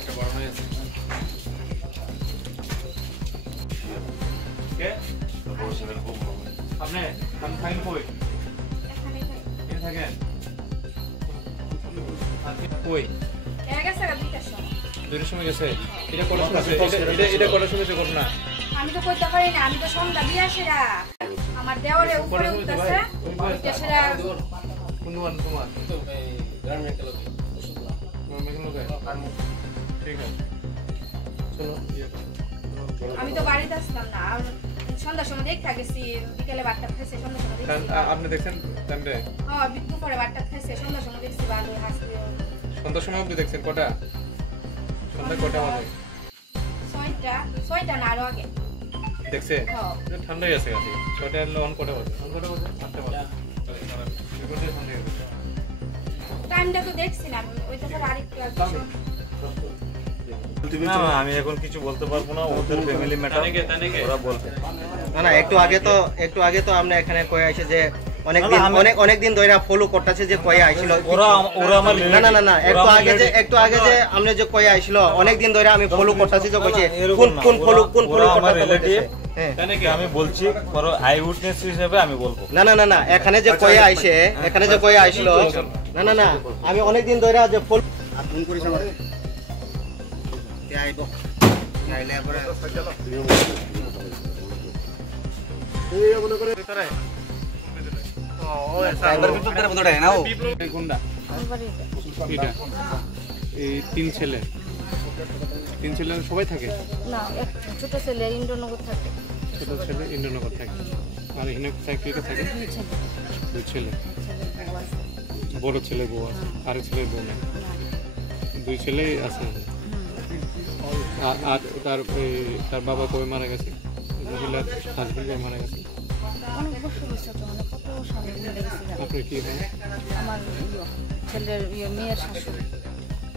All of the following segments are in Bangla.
একটা বড় হয়ে আছে কে আপনি আমি ফাইন কই এখানে থাকেন কই গেছে দুইটার সময় গেছে এটা কত সময় এটা কত সময় ঘটনা আমি তো কইতে পারি না আমি তো সন্ধ্যা দিয়ে আসিরা আমার দেওরে উপরে উঠতেছে ওইটা সেরা কোন ওয়ান তোমার তো এই গার্মেন্ট লোক ঠিক আছে চলো আমি তো বাড়িতে আসলাম না আর সন্ধ্যার সময় দেখতে গেছি বিকেলে বারটা খাইছে সন্ধ্যার সময় দেখছি আপনি দেখছেন তান্ডে হ্যাঁ দুপুরে বারটা খাইছে সন্ধ্যার সময় দেখছি ভালো হাসি সন্ধ্যার সময় আপনি দেখছেন কটা সন্ধ্যা কটা বাজে 6টা না আরো আগে দেখছে ঠান্ডা হয়ে গেছে গাছে 6টা এর অন কটা বাজে 8টা বাজে টাইমটা তো দেখছি না ওইটা তো আরেকটু আগে না আমি এখন কিছু বলতে পারবো না ওদের ফ্যামিলি ম্যাটার ওরা বলবে না একটু আগে তো আমরা এখানে কয়ে আইছে যে অনেক দিন ধরে ফলো করতেছে যে কয়ে আইছিল ওরা আমার না একটু আগে যে আমরা যে কয়ে আইছিল অনেক দিন ধরে আমি ফলো করতেছি যে কইছে কোন ফলো আমার রিলেটিভ আমি বলছি বড় আই উইটনেস হিসেবে আমি বলবো না এখানে যে কয়ে আইছিল না আমি অনেক দিন ধরে যে ফলো আপনি করিস আমার তে আইবো আইলে পরে এই মনে করে ভিতরে ও সাইবার ভিতরে বন্ধটা না ও কোনটা এটা এই তিন ছেলে সবাই থাকে না এক ছোট ছেলে ইন্দ্রনগর থাকে আর এখানে সাইকেলটা থাকে দুই ছেলে বড় ছেলে বউ আছে আর ছেলে বউ নেই দুই ছেলে আছে আর তার বাবা কবে মারা গেছে মহিলার হাজবেন্ড কবে মারা গেছে আপনি কি হয় আমার ছেলের মেয়ের শাশুড়ি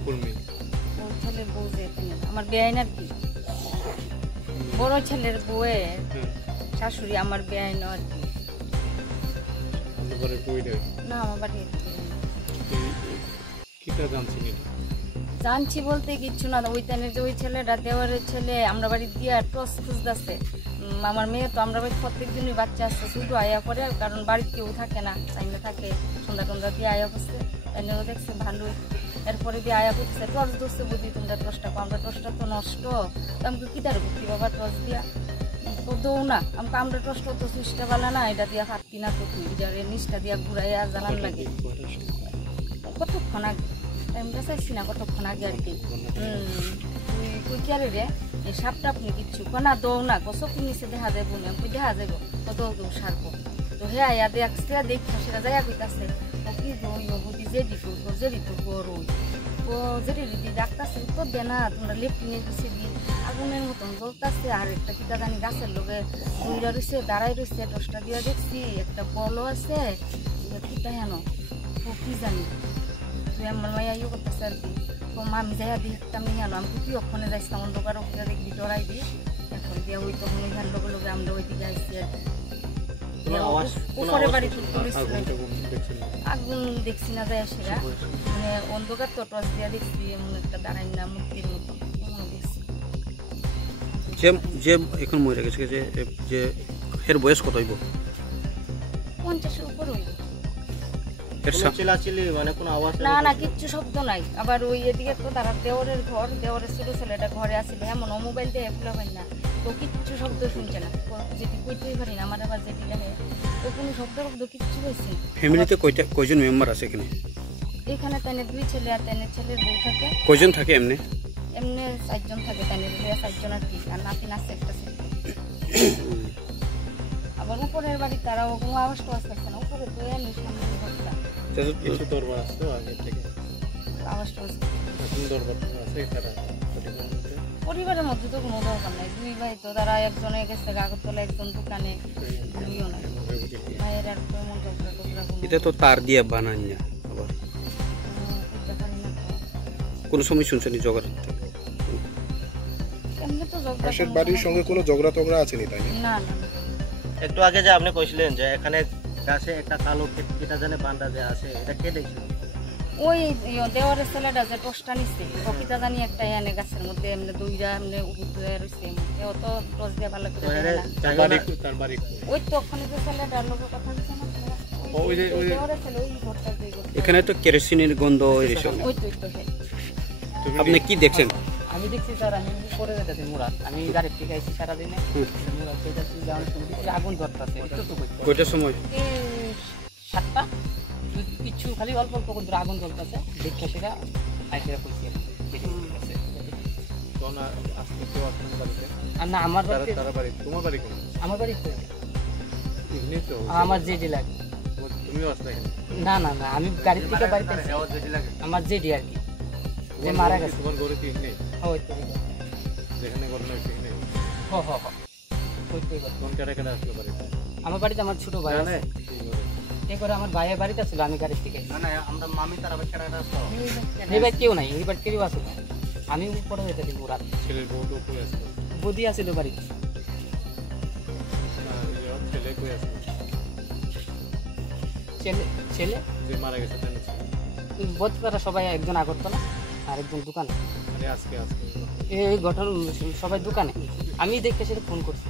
কোন মেয়ে ও ছেলের বউ যে আমার বেআইন আর কি বড় ছেলের বউয়ের শাশুড়ি আমার বেআইন আর কি না আমার বাড়ি কিটা জানছি বলতে কিচ্ছু না ওই টাইমের যে ওই ছেলেটা দেওয়ারের ছেলে আমরা বাড়ি দিয়া টস খুঁজতেছে আমার মেয়ে তো আমরা বাড়ি প্রত্যেক দিনই বাচ্চা আসছে শুধু আয়া করে কারণ বাড়িতে কেউ থাকে না টাইমে থাকে সন্ধ্যা দিয়ে আয়া করছে তাই দেখছে ভালোই এরপরে দিয়ে আয়া করছে টর্চ ধরছে বুঝি তোমরা টর্চটা আমরা টর্চটা তো নষ্ট তো আমাকে কি তার বুদ্ধি বাবা টর্চ দিয়া তো দৌ না আমাকে আমরা টর্চটা তো সুইচটা বালা না এটা দিয়া ফাটতি না তো তুই যারে নিচটা দিয়া ঘুরাইয়া জ্বালান লাগে কতক্ষণ আগে টাইমটা চাইছি না কতক্ষণ আগে আর কি তুই কই কি আরে রে এই সাপটা আপনি কিচ্ছু না দৌ না চোখের নিচে দেখা যায় বোনে আমি দেখা যাব কত দৌ সারবো তো হে আয়া দেখছে দেখা সেটা যাইয়া কইতাছে ও কি বুদ্ধি যে দিত বড় ও যেটি দিদি ডাক্তারছে তো দে না তোমরা লেফটিনের পিছিয়ে দিয়ে আগুনের মতন জ্বলতেছে আর একটা কিটা জানি গাছের লোকে উইরা রয়েছে দাঁড়াই রয়েছে দশটা দিয়া দেখছি একটা বলও আছে কিটা হেন ও কি জানি তুই আমার মাইয়া ইয়ে করতেছে আর কি তো আমি যাইয়া দেখতাম হেন আমি কি ওখানে যাইছিলাম অন্ধকার ওখানে দেখবি ডরাই দি এখন দিয়া ওই তখন ওইখান লগে আমরা ওই দিকে আসছি আর কি উপরে বাড়ি আগুন দেখছি না যায় সেরা মানে অন্ধকার তো টর্চ দিয়া দেখছি এমন একটা দাঁড়াই না মূর্তির মতো দেখছি যে এখন মরে গেছে যে এর বয়স কত হইব 50-এর উপর হইব চিল্লাচিল্লি মানে কোনো আওয়াজ না কিচ্ছু শব্দ নাই আবার ওই এদিকে তো তারা দেওরের ছোট ছেলেটা ঘরে আসছিল এমন মোবাইল দিয়ে ফুলাবেন না তো কিচ্ছু শব্দ শুনছে না যেটি কইতেই পারি না আমার আবার যেটি জানে তো কোনো শব্দ কিচ্ছু হয়েছে ফ্যামিলিতে কয়জন মেম্বার আছে এখানে তাইনে দুই ছেলে আর তাইনের ছেলের বউ থাকে কয়জন থাকে এমনি 4 জন থাকে তাইনের 4 জন আর কি আর নাতি নাচছে একটা ছেলে আবার উপরের বাড়ি তারাও কোনো আওয়াজ তো আসছে না উপরে তো এমনি সামনে ঘরটা কিছু দরবার আছে তো আগে থেকে আওয়াজ তো দরবার আছে তারা পরিবারের মধ্যে তো কোনো দরকার নাই দুই ভাই তো তারা একজনে গেছে কাগজতলা একজন দোকানে দুইও না ভাইয়ের আর তেমন এটা তো তার দিয়ে বানান না আবার কোন সময় শুনছেন ঝগড়া পাশের বাড়ির সঙ্গে কোনো ঝগড়া আছে নি তাই না একটু আগে যে আপনি কইছিলেন যে এখানে গাছে একটা কালো কিটা জানে বান্দা যে আছে এটা কে দেখছিল ওই দেওয়ারের ছেলেটা যে টসটা নিচ্ছে প্রকৃতা জানি একটা এনে গাছের মধ্যে এমনি দুইটা এমনি উপরে রয়েছে এও তো টস দিয়ে ভালো করে দেয় না। তার বাড়ি ওই তো ওখানে যে ছেলেটার লোকের কথা বলছে না ওই যে দেওয়ারের ছেলে ওই ঘরটা যে এখানে তো কেরোসিনের গন্ধ এসব। ওই তো হ্যাঁ। আপনি কি দেখছেন? আমি দেখছি স্যার, আমি উপরে যেতেছি মুরাদ, আমি গাড়ির থেকে আইছি সারাদিনে মুরাদ যেতেছি, যাওয়ার সময় দেখছি আগুন ধরতেছে একটু কয়টার সময়? 7টা কিছু খালি অল্প অল্প করে আগুন জ্বলতেছে দেখে সেটা আইসিরা করছি আর না আমার বাড়ি, তার বাড়ি তোমার বাড়ি কোন? আমার বাড়ি এমনি তো আমার জেডি লাগে। তুমিও আসলে এখানে? না না না, আমি গাড়ির থেকে বাড়িতে আসি, আমার জেডি আর কি যে মারা গেছে। তোমার ঘরে কি নেই ওই তো যেখানে ঘটনা হয়েছে এখানে? হ হ হ ওই তো কোন কেটে কেটে আসলো বাড়িতে? আমার বাড়িতে আমার ছোট ভাই আছে, এই করে আমার ভাইয়ের বাড়িতে ছিল, আমি গাড়ির থেকে আইছি। না আমরা মামি তারা বাচ্চারা আসতো এই বাড়ি কেউ নাই, এই বাড়ি কেউ আছে না, আমি উপরে যেতেছি মুরাদ। ছেলের বউ তো কই আসলো? বদি আছিল বাড়িতে। ছেলে কই আসলো? ছেলে ছেলে যে মারা গেছে তাই না? বোধকরা সবাই, একজন আগরতলা আর একজন দোকানে। আরে আজকে আজকে এই ঘটনা সবাই দোকানে, আমি দেখতে সেটা ফোন করছি।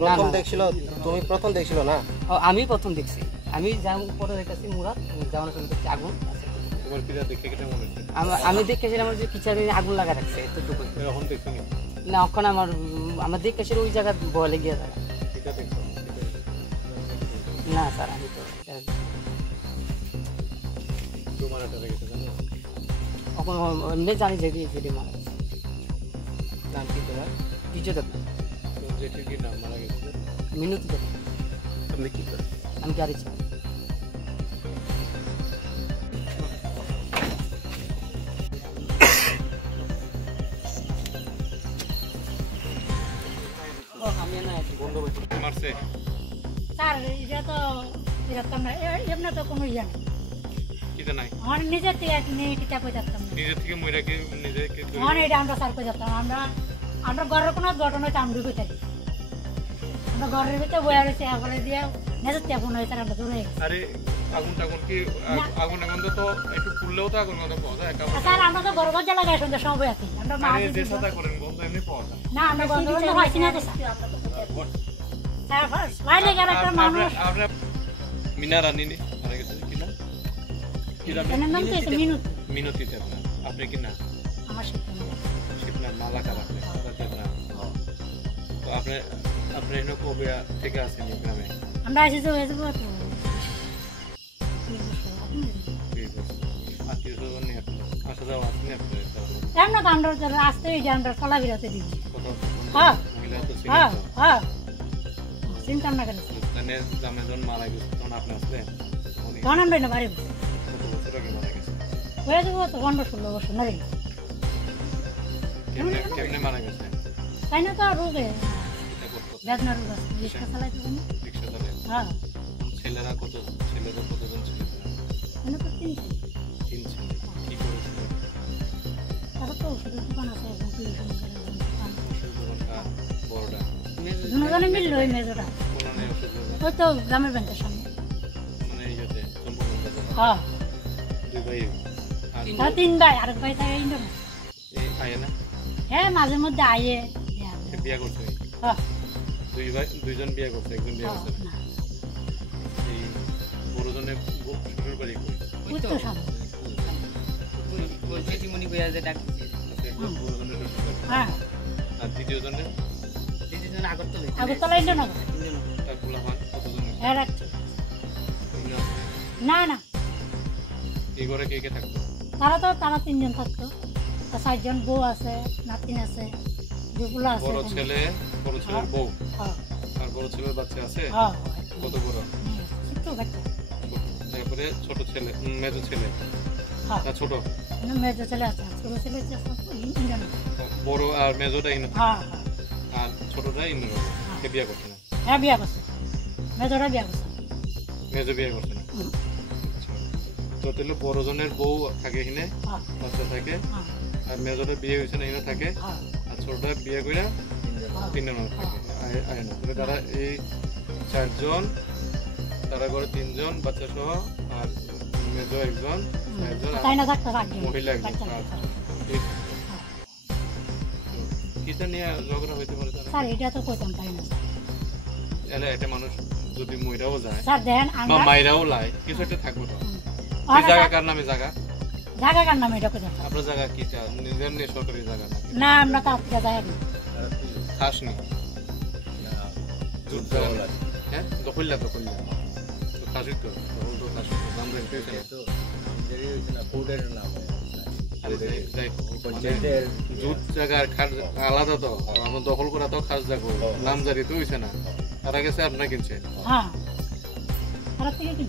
প্রথম দেখছিল, তুমি প্রথম দেখছিল না? আমি প্রথম দেখছি, আমি যাও উপরে দেখতেছি মুরাদ, যাওয়ার সময় দেখছি আগুন আছে। তোমার পিতা দেখে কেটে মনে হচ্ছে? আমি দেখতেছি আমার যে পিছনে আগুন লাগা রাখছে এতটুকু। এখন দেখছো নি? না ওখানে আমার দেখতেছি ওই জায়গা বলে গিয়ে থাকা। পিতা দেখছো? না স্যার, আমি তো তোমার একটা রেখেছে জানো? এখন এমনি জানি যে যেটি মারা গেছে। নাম কি তোমার? কিছু দেখ তোর জেঠির কি নাম মারা গেছে? মিনুতি দেখ। আপনি কি করেন? আমি গাড়ি চালাই। মারছে? স্যার এটা তো এরকম না, এমনি তো কোনো ইয়ে নেই, কিটা নাই? আমার নিজের থেকে নিয়ে কিতা করে যাতাম না, নিজের থেকে মইরা কি নিজেকে আমার এটা আমরা স্যার করে যাতাম, আমরা ঘরের কোনো ঘটনা হচ্ছে আমরা ঢুকে থাকি, আমরা ঘরের ভিতরে বয়ে রয়েছে বলে দিয়ে নিজের থেকে ফোন হয়েছে, আমরা দূরে গেছি। আরে আগুন টাগুন কি আগুন তো একটু খুললেও তো আগুন কথা পাওয়া যায় একা? স্যার আমরা তো ঘর গঞ্জা লাগাই সন্ধ্যা সময় আছি, আমরা মা আরে যে সাদা করেন বন্ধ এমনি পাওয়া যায় না, আমরা গঞ্জা পাইছি না, স্যার বাইরে গেলে একটা মানুষ আপনার মিনা রানী নি মারা গেছে কি না? কি রানী? এর নাম তো মিনুত, মিনতি দেবনা। আপনি কি না? আমার শিক্ষা শিবনা মালা কার আপনি দেবনা। তো আপনি এখানে কবে থেকে আসেন এই গ্রামে? আমরা আসি তো হয়ে যাবো তো আত্মীয় স্বজন নিয়ে আসা যাওয়া আসেনি আপনার? এমন তো আমরা রাস্তায় আমরা চলাফেরাতে দিই। কোথাও হ্যাঁ মহিলা তো ছিল হ্যাঁ তো? হ্যাঁ চিন্তা না করেন, তাহলে জামে যখন মারা গেছে তখন আপনি আসলেন? উনি তখন আমরা না বাড়ি কত বছর আগে মারা গেছে? হয়ে যাবো তো 15-16 বছর না রে, কেমনে মারা গেছে? তাই না তো রোগে এটা করতো বেদনা রোগ আছে, রিক্সা চালাইতে পারি না। রিক্সা চালায়? হ্যাঁ ছেলেরা কতজন ছিল? এনে তো 3 ছিল, 3 ছেলে। কি করেছিল? তারপর তো ওষুধের দোকান আছে, এখন কি দোকান ওষুধ দোকানটা বড়টা? দুজনে মিলল ওই মেজোটা, কোনো নেই ওষুধ দোকান? ওই তো গ্রামের ব্যাংকের সামনে। মানে ইয়েতে চম্পকনগর হ্যাঁ দুই ভাই আর 3 ভাই, আরেক ভাই থাকে ইন্ডো না। এই আয়ে না? হ্যাঁ মাঝে মধ্যে আইয়ে সে বিয়ে করছে? হ্যাঁ দুই ভাই দুইজন বিয়ে করছে, একজন বিয়ে করছে না? এই বড়জনের শ্বশুর বাড়ি কই? উত্তর সামনে। ওই জেঠিমণি বইয়া যে ডাক দিছে, বড়জনের শ্বশুর বাড়ি। হ্যাঁ আর দ্বিতীয় জনের দিদিজন আগরতলা আগরতলা ইন্ডো না, তার পোলা হয় কতজন? হ্যাঁ রাখছে তুমি আসলে না না, এই ঘরে কে কে থাকতো? তারা 3 জন থাকতো, 4 জন বউ আছে, নাতিন আছে, দুগুলো আছে। বড় ছেলের বউ হ্যাঁ আর বড় ছেলের বাচ্চা আছে? হ্যাঁ কত বড়? ছোট বাচ্চা, তারপরে ছোট ছেলে মেজো ছেলে হ্যাঁ না ছোট? মেজো ছেলে আছে, ছোট ছেলে আছে ইন্ডো না। বড় আর মেজোটা ইন্দো হ্যাঁ আর ছোটটা ইন্দো কে বিয়ে করছে না? হ্যাঁ বিয়া করছে, মেজোটা বিয়া করছে। মেজো বিয়ে করছে না? হুম। আচ্ছা। তো তাহলে বড়জনের বউ থাকে এখানে, হ্যাঁ বাচ্চা থাকে, হ্যাঁ আর মেজোটা বিয়ে হয়েছে না এখানে থাকে, হ্যাঁ আর ছোটটা বিয়ে করে তিনজন থাকে আয় না। তাহলে তারা এই 4 জন, তারা ঘরে 3 জন বাচ্চা সহ, আর মেজো একজন, একজন আর তাই না থাকতে পারবে মহিলা একজন। আচ্ছা। ঠিক। কিটা নিয়ে ঝগড়া হইতে পারে তারা? স্যার এটা তো কইতাম পারি না স্যার। এলে একটা মানুষ যদি মইরাও যায় স্যার দেখেন বা আমরা মাইরাও লাই কিছু একটা থাকবো তো। এই জায়গা কার নামে জায়গা? জায়গা কার নামে এটা কইতাম আপনার জায়গা কিটা? নিজের নিয়ে সরকারি জায়গা নাকি? না আমরা তার থেকে যাই না খাস নি? জুট জায়গা না? হ্যাঁ? দখল্লা তো খাসি তো, দখল তো খাসি তো, নাম জানতে তো। আরে যাই জুট জায়গার খাস আলাদা তো, আমার দখল করা তো খাস জায়গা, নাম জারি তো হইছে না। তারা গেছে আপনার কিনছে। হ্যাঁ তার থেকে কি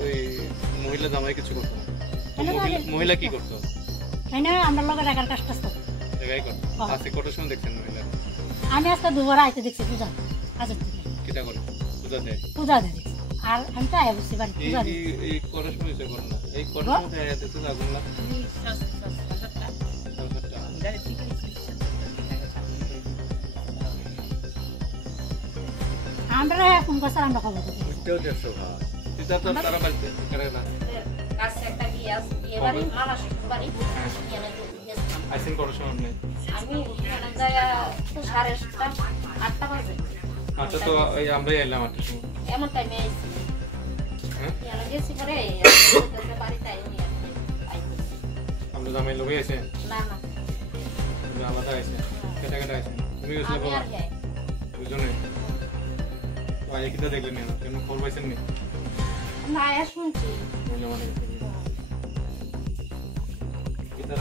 ওই মহিলা জামাই কিছু করতো না। তো কেন মহিলা- মহিলা কি করতো? তাই না আমরা লোকের টাকার কাজ টাজ করতাম। জায়গায় করতো। আজকে কটার সময় দেখছেন মহিলা? আমি আজকে দুবার আইতে দেখছি পূজা কাজের থেকে কিটা করে? পূজা দেয়। পূজা দিয়ে দেখছি আর আমি তো আয় বসছি বাড়ি পূজা দিয়ে এই কটার সময় হয়েছে ঘটনা? এই কটার সময় দেখা যাচ্ছে তো আগুন লাগ- গাড়ির থেকে আমরা ফোন করছি আমরা খবর দিতে এটা তো তারা বাড়িতে করে না। কাছে একটা গ্যাস বিয়ে বাড়ি মামা শ্বশুর বাড়ি এখানে গেছিলাম আইসেন কটার সময় আপনি? আমি এখানে যাইয়া তো 7:30 8টা বাজে আচ্ছা তো এই আমরাই এলাম 8টার সময়। এমন টাইমে আইছি হ্যাঁ? এখানে গেছি পরে বাড়িতে আইনি আমরা জামাই লোকে আছে, না না তুমি আলাদা আছে। কেটা কেটা আছে? তুমি গেছিলে আমি বাবা? আর যাই দুজনে? তো আগে কিটা দেখলেন না? কেন খবর পাইছেন নি? না শুনছি মহিলা মানে কিটা